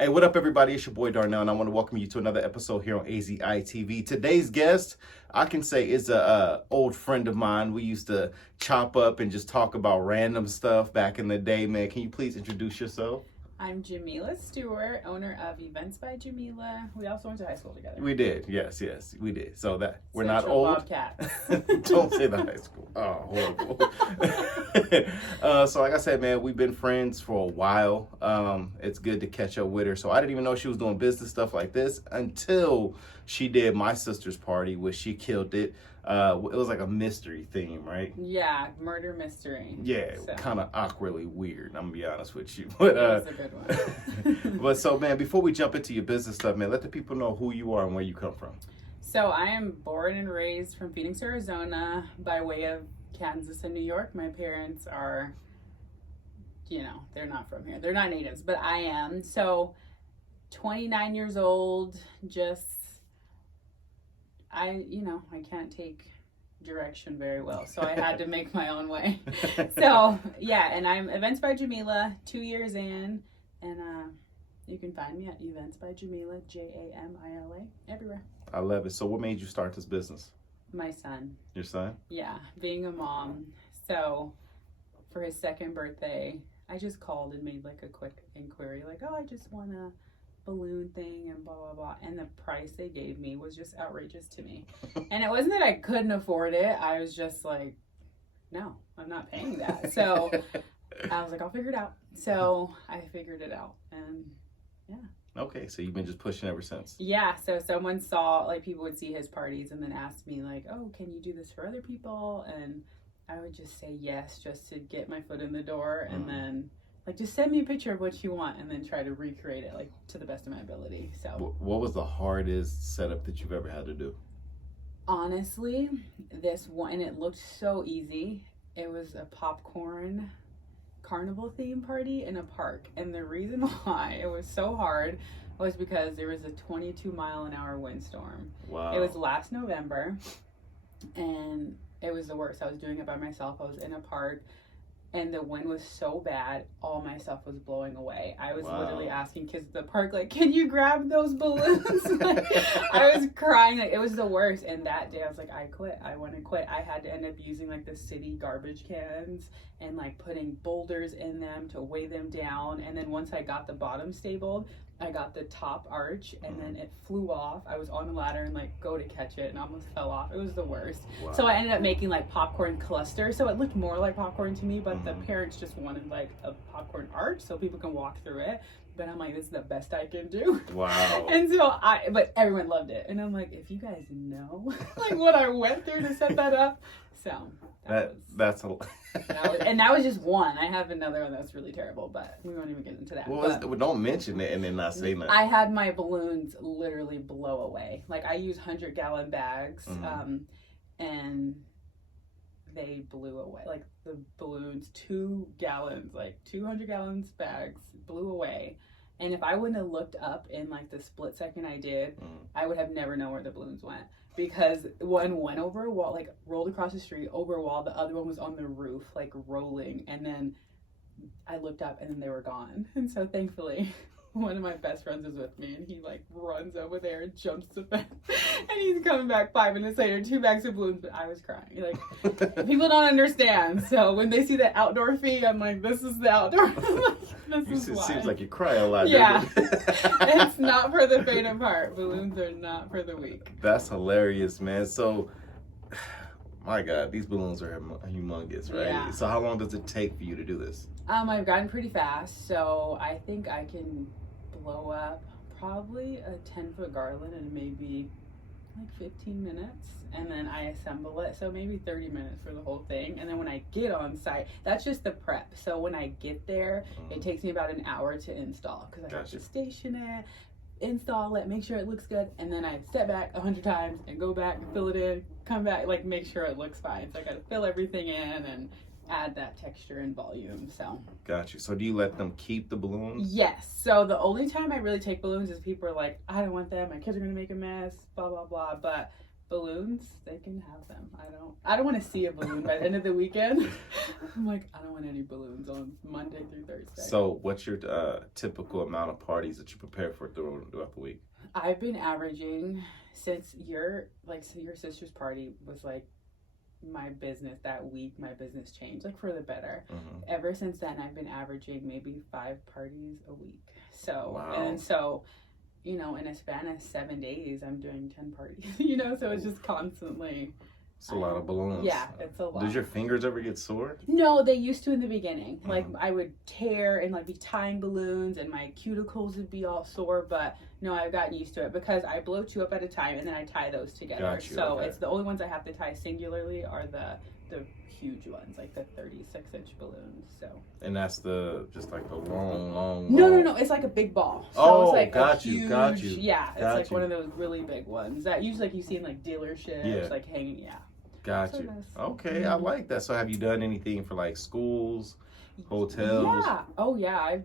Hey, what up, everybody? It's your boy Darnell, and I want to welcome you to another episode here on AZI TV. Today's guest, I can say, is a old friend of mine. We used to chop up and just talk about random stuff back in the day, man. Can you please introduce yourself? I'm Jamila Stewart, owner of Events by Jamila. We also went to high school together. We did, yes, we did. So that we're Central not old. Bobcats. Don't say the high school. Oh, horrible. So like I said, man, we've been friends for a while. It's good to catch up with her. So I didn't even know she was doing business stuff like this until she did my sister's party, which she killed it. It was like a mystery theme, right? Yeah, murder mystery. Yeah, So, kind of awkwardly weird. I'm gonna be honest with you, but it was a good one. but so, man, before we jump into your business stuff, man, let the people know who you are and where you come from. So I am born and raised from Phoenix, Arizona, by way of Kansas and New York. My parents are, they're not from here. They're not natives, but I am. So 29 years old, I can't take direction very well, so I had to make my own way. So yeah, and I'm Events by Jamila, 2 years in, and you can find me at Events by Jamila, Jamila, everywhere. I love it. So what made you start this business? My son. Your son? Yeah, being a mom. So for his second birthday, I just called and made like a quick inquiry, like, oh, I just want a balloon thing and blah blah blah, and the price they gave me was just outrageous to me. And it wasn't that I couldn't afford it, I was just like, no, I'm not paying that. So I was like, I'll figure it out. So I figured it out, and yeah. Okay, so you've been just pushing ever since. Yeah, so someone saw, like, people would see his parties and then ask me like, oh, can you do this for other people? And I would just say yes, just to get my foot in the door, and then like, just send me a picture of what you want, and then try to recreate it, like, to the best of my ability. So what was the hardest setup that you've ever had to do? honestly, this one, and it looked so easy. It was a popcorn carnival theme party in a park, and the reason why it was so hard was because there was a 22-mile-an-hour windstorm. Wow. It was last November, and it was the worst. I was doing it by myself. I was in a park, and the wind was so bad, all my stuff was blowing away. I was literally asking kids at the park, like, can you grab those balloons? Like, I was crying. Like, it was the worst. And that day I was like, I quit. I want to quit. I had to end up using like the city garbage cans and like putting boulders in them to weigh them down. And then once I got the bottom stabled, I got the top arch, and then it flew off. I was on the ladder and like go to catch it and almost fell off. It was the worst. Wow. So I ended up making like popcorn clusters. So it looked more like popcorn to me, but the parents just wanted like a popcorn arch so people can walk through it. But I'm like, this is the best I can do. Wow. And so but everyone loved it. And I'm like, if you guys know like what I went through to set that up. So that's a that was just one. I have another one that's really terrible, but we won't even get into that. well, don't mention it and then not say nothing. I had my balloons literally blow away. Like, I use 100-gallon bags, and they blew away. Like, the balloons, 2 gallons, like 200 gallons bags blew away. And if I wouldn't have looked up in like the split second I did, I would have never known where the balloons went. Because one went over a wall, like rolled across the street over a wall. The other one was on the roof, like rolling. And then I looked up and then they were gone. And so thankfully, one of my best friends was with me, and he like runs over there and jumps the fence. And he's coming back 5 minutes later, 2 bags of balloons, but I was crying. Like, people don't understand. So when they see the outdoor fee, I'm like, this is the outdoor. This is why. Seems like you cry a lot. Yeah. It's not for the faint of heart. Balloons are not for the weak. That's hilarious, man. So, my God, these balloons are humongous, right? Yeah. So how long does it take for you to do this? I've gotten pretty fast, so I think I can blow up probably a 10-foot garland in maybe like 15 minutes, and then I assemble it, so maybe 30 minutes for the whole thing. And then when I get on site, that's just the prep. So when I get there, it takes me about an hour to install, because I have to station it, install it, make sure it looks good, and then I step back 100 times and go back and fill it in, come back, like make sure it looks fine. So I gotta fill everything in and add that texture and volume. So got you. So do you let them keep the balloons? Yes. So the only time I really take balloons is people are like, I don't want them, my kids are gonna make a mess, blah blah blah. But balloons, they can have them. I don't want to see a balloon by the end of the weekend. I'm like, I don't want any balloons on Monday through Thursday. So what's your typical amount of parties that you prepare for throughout the week? I've been averaging since your sister's party was like my business that week. My business changed like for the better. Ever since then, I've been averaging maybe 5 parties a week. So wow. And so, you know, in a span of 7 days, I'm doing 10 parties. You know, so it's just constantly. It's a lot of balloons. Yeah, it's a lot. Does your fingers ever get sore? No, they used to in the beginning. Like I would tear and like be tying balloons and my cuticles would be all sore, but no, I've gotten used to it because I blow 2 up at a time and then I tie those together. Gotcha, so okay. It's the only ones I have to tie singularly are the huge ones, like the 36-inch balloons. So. And that's just like the long. No. It's like a big ball. So it's like got huge, you. Yeah, it's like one of those really big ones that usually like you see in like dealerships, like hanging. Yeah. Got you. Okay, I like that. So have you done anything for like schools, hotels? Yeah. Oh yeah.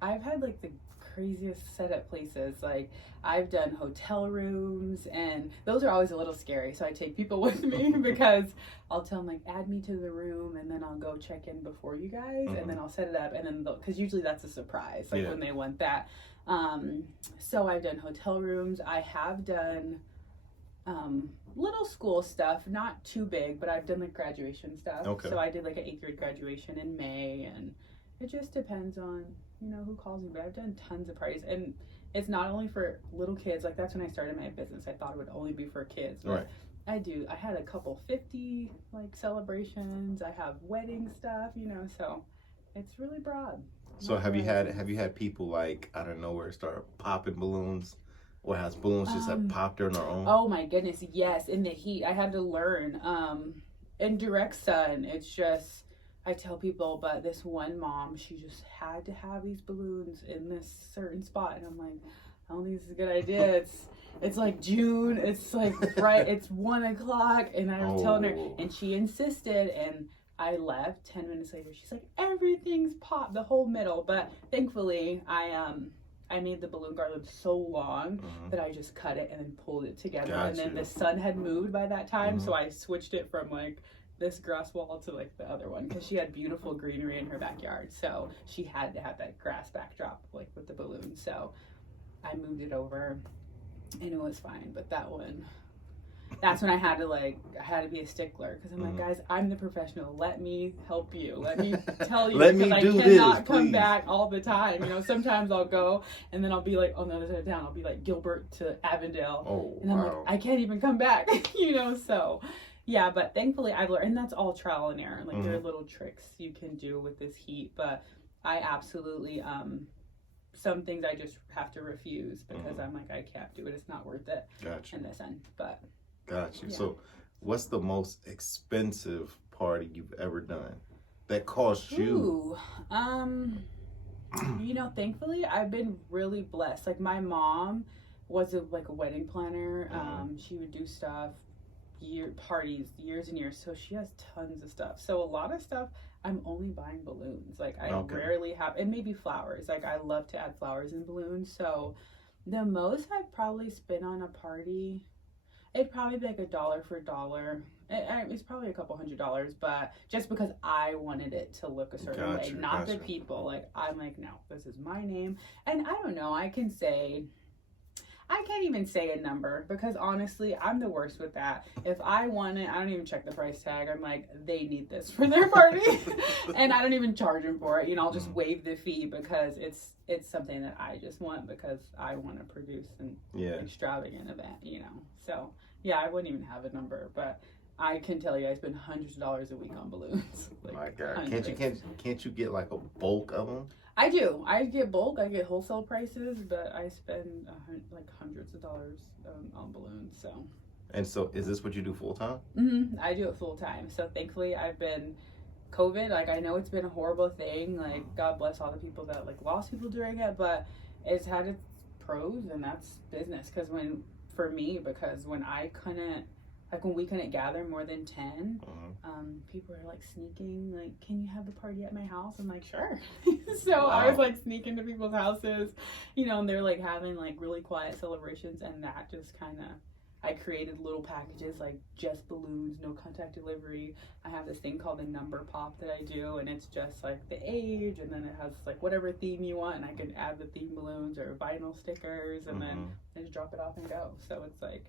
I've had like the craziest setup places. Like I've done hotel rooms, and those are always a little scary. So I take people with me because I'll tell them like add me to the room, and then I'll go check in before you guys, and then I'll set it up, and then because usually that's a surprise, like when they want that. So I've done hotel rooms. I have done little school stuff, not too big, but I've done like graduation stuff. Okay. So I did like an 8th grade graduation in May, and it just depends on, you know, who calls me. But I've done tons of parties, and it's not only for little kids. Like that's when I started my business. I thought it would only be for kids. But I had a couple 50 like celebrations. I have wedding stuff, you know, so it's really broad. So have you had people like out of nowhere start popping balloons? Or has balloons just have popped on their own? Oh my goodness, yes. In the heat, I had to learn. In direct sun, it's just, I tell people, but this one mom, she just had to have these balloons in this certain spot. And I'm like, I don't think this is a good idea. It's like June. It's like bright. It's 1 o'clock. And I was telling her, and she insisted. And I left 10 minutes later. She's like, everything's popped, the whole middle. But thankfully, I made the balloon garland so long that I just cut it and then pulled it together. Gotcha. And then the sun had moved by that time, so I switched it from like this grass wall to like the other one because she had beautiful greenery in her backyard. So she had to have that grass backdrop like with the balloon. So I moved it over and it was fine. But that's when I had to be a stickler because I'm like, guys, I'm the professional. Let me help you. Let me tell you because I cannot come back all the time. You know, sometimes I'll go and then I'll be like on the other side of town. I'll be like Gilbert to Avondale, and I'm like, I can't even come back. You know, so yeah. But thankfully, I've learned, and that's all trial and error. Like there are little tricks you can do with this heat, but I absolutely some things I just have to refuse because I'm like, I can't do it. It's not worth it. Gotcha. In this end, but. Got you. Yeah. So what's the most expensive party you've ever done that cost you? You know, thankfully I've been really blessed. Like my mom was a wedding planner. She would do stuff, parties, years and years. So she has tons of stuff. So a lot of stuff I'm only buying balloons. Like I rarely have, and maybe flowers. Like I love to add flowers and balloons. So the most I've probably spent on a party, it'd probably be like $1 for $1. It's probably a couple $100, but just because I wanted it to look a certain way, not the people. Like I'm like, no, this is my name, and I don't know. I can't even say a number because honestly, I'm the worst with that. If I want it, I don't even check the price tag. I'm like, they need this for their party, and I don't even charge them for it. You know, I'll just waive the fee because it's something that I just want because I want to produce an extravagant event. You know, so. Yeah, I wouldn't even have a number, but I can tell you I spend hundreds of dollars a week on balloons. Like, my God, can't you get like a bulk of them? I do. I get bulk. I get wholesale prices, but I spend like hundreds of dollars on balloons. So. And so, is this what you do full time? I do it full time. So thankfully, I've been COVID. Like I know it's been a horrible thing. Like God bless all the people that like lost people during it, but it's had its pros, and that's business. Because when we couldn't gather more than 10, people were like sneaking, like, can you have the party at my house? I'm like, sure. So I was like sneaking to people's houses, you know, and they're like having like really quiet celebrations, and that just kind of, I created little packages like just balloons, no contact delivery. I have this thing called a number pop that I do, and it's just like the age, and then it has like whatever theme you want, and I can add the theme balloons or vinyl stickers, and then I just drop it off and go. So it's like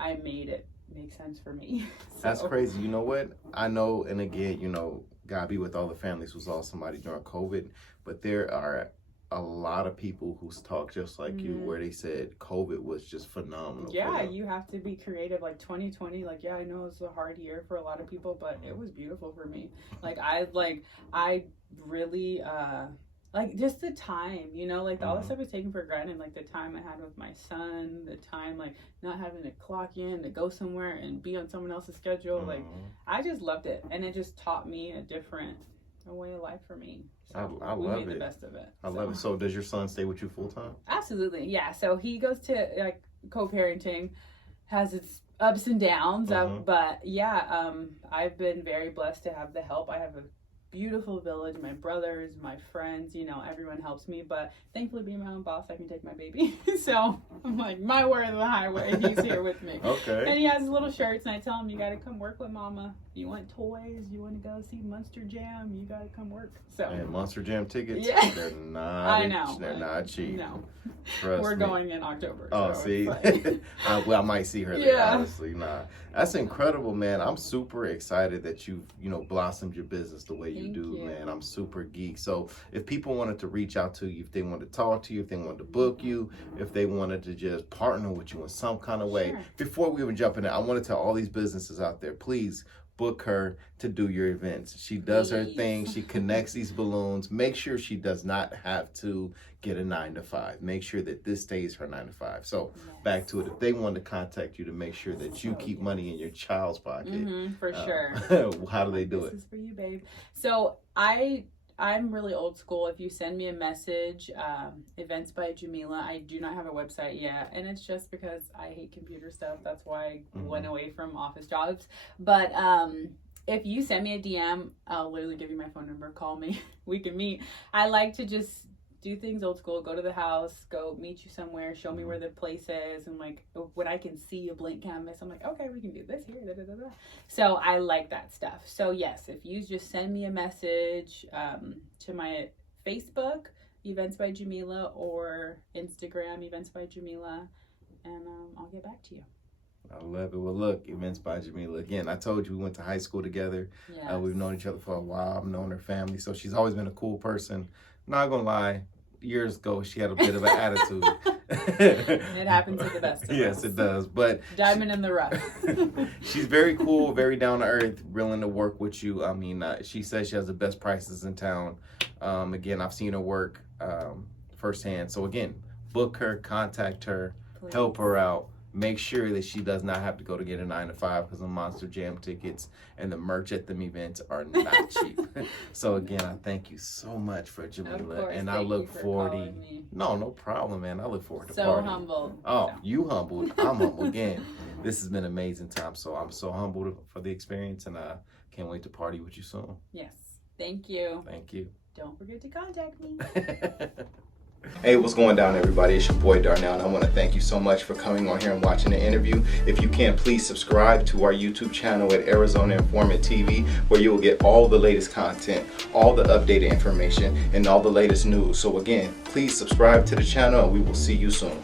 I made it make sense for me. So. That's crazy. You know what? I know, and again, you know, God be with all the families who's lost somebody during COVID, but there are a lot of people who talk just like you, where they said COVID was just phenomenal. Yeah, you have to be creative. Like 2020, like, yeah, I know it's a hard year for a lot of people, but it was beautiful for me. Like I really like just the time, you know, like all the stuff was taken for granted, like the time I had with my son, the time like not having to clock in to go somewhere and be on someone else's schedule. Like I just loved it, and it just taught me a way of life for me. So I we love made it. the best of it. I love it. So does your son stay with you full time? Absolutely, yeah. So he goes to like co-parenting, has its ups and downs, but yeah, I've been very blessed to have the help. I have a beautiful village, my brothers, my friends, you know, everyone helps me, but thankfully being my own boss, I can take my baby. So I'm like, my word of the highway, he's here with me. Okay. And he has little shirts, and I tell him, you got to come work with mama. You want toys, you want to go see Monster Jam, you got to come work. So and Monster Jam tickets, yeah. they're not I know, they're not cheap. No. Trust We're me. going in October. Oh, so see? like... I might see her there, Yeah. honestly. Nah. That's incredible, man. I'm super excited that you've, you know, blossomed your business the way you do, man. I'm super geek. So if people wanted to reach out to you, if they wanted to talk to you, if they wanted to book you, if they wanted to just partner with you in some kind of way, before we even jump in there, I want to tell all these businesses out there, please book her to do your events. She does her thing. She connects these balloons. Make sure she does not have to get a 9-to-5. Make sure that this stays her 9-to-5. So back to it. If they want to contact you to make sure that you keep money in your child's pocket, for sure. How do they do it? This is for you, babe. So I'm really old school. If you send me a message, Events by Jamila, I do not have a website yet, and it's just because I hate computer stuff. That's why I went away from office jobs. But if you send me a DM, I'll literally give you my phone number. Call me. We can meet. I like to just do things old school. Go to the house, go meet you somewhere, show me where the place is, and like when I can see a blank canvas, I'm like, okay, we can do this here. Da, da, da, da. So I like that stuff. So yes, if you just send me a message to my Facebook, Events by Jamila, or Instagram, Events by Jamila, and I'll get back to you. I love it. Well, look, Events by Jamila. Again, I told you we went to high school together. Yes. We've known each other for a while. I've known her family, so she's always been a cool person. Not gonna lie, years ago she had a bit of an attitude. It happens to the best of us. Yes, it does. But diamond in the rough. She's very cool, very down to earth, willing to work with you. I mean, she says she has the best prices in town. Again, I've seen her work firsthand. So again, book her, contact her, please. Help her out. Make sure that she does not have to go to get a 9-to-5 because the Monster Jam tickets and the merch at them events are not cheap. So again, I thank you so much for Jamila, and I look forward to no problem, man. I look forward to partying. So humbled. Oh, you humbled. I'm humbled again. This has been an amazing time. So I'm so humbled for the experience, and I can't wait to party with you soon. Yes, thank you. Thank you. Don't forget to contact me. Hey, what's going down, everybody? It's your boy Darnell, and I want to thank you so much for coming on here and watching the interview. If you can, please subscribe to our YouTube channel at Arizona Informant TV, where you will get all the latest content, all the updated information, and all the latest news. So again, please subscribe to the channel, and we will see you soon.